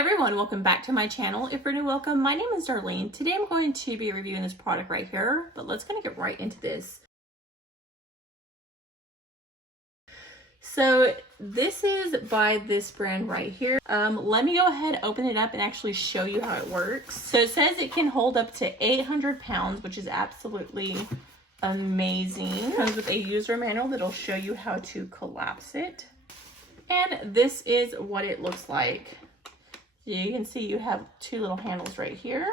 everyone, welcome back to my channel. If you're new, welcome. My name is Darlene. Today I'm going to be reviewing this product right here, but let's get right into this. So this is by this brand right here. Let me go ahead, open it up and actually show you how it works. So it says it can hold up to 800 pounds, which is absolutely amazing. It comes with a user manual that'll show you how to collapse it. And this is what it looks like. You can see you have two little handles right here.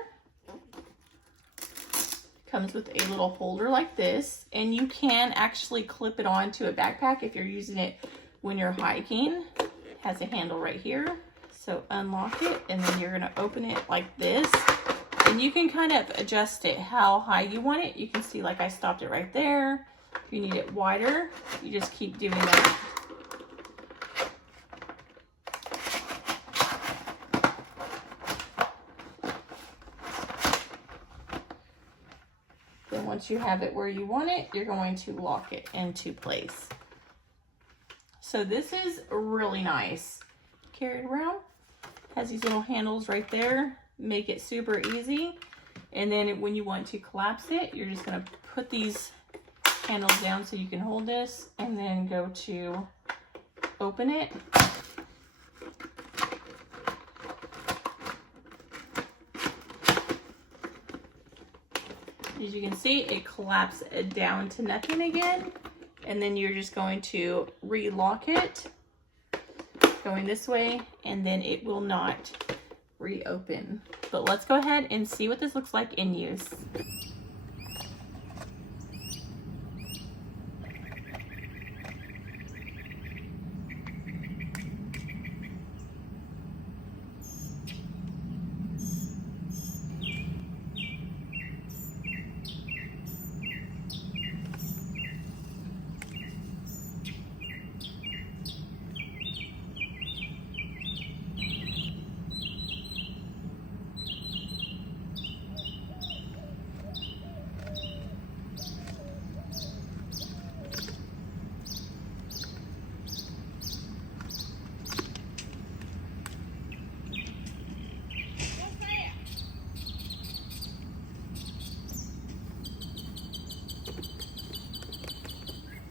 Comes with a little holder like this, and you can actually clip it onto a backpack if you're using it when you're hiking. It has a handle right here. So unlock it, and then you're gonna open it like this. And you can kind of adjust it how high you want it. You can see like I stopped it right there. If you need it wider, you just keep doing that. Then once you have it where you want it, you're going to lock it into place. So this is really nice. Carry it around. Has these little handles right there. Make it super easy. And then when you want to collapse it, you're just going to put these handles down so you can hold this and then go to open it. As you can see, it collapses down to nothing again. And then you're just going to relock it, going this way, and then it will not reopen. But let's go ahead and see what this looks like in use.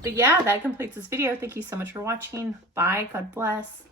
But yeah, that completes this video. Thank you so much for watching. Bye. God bless.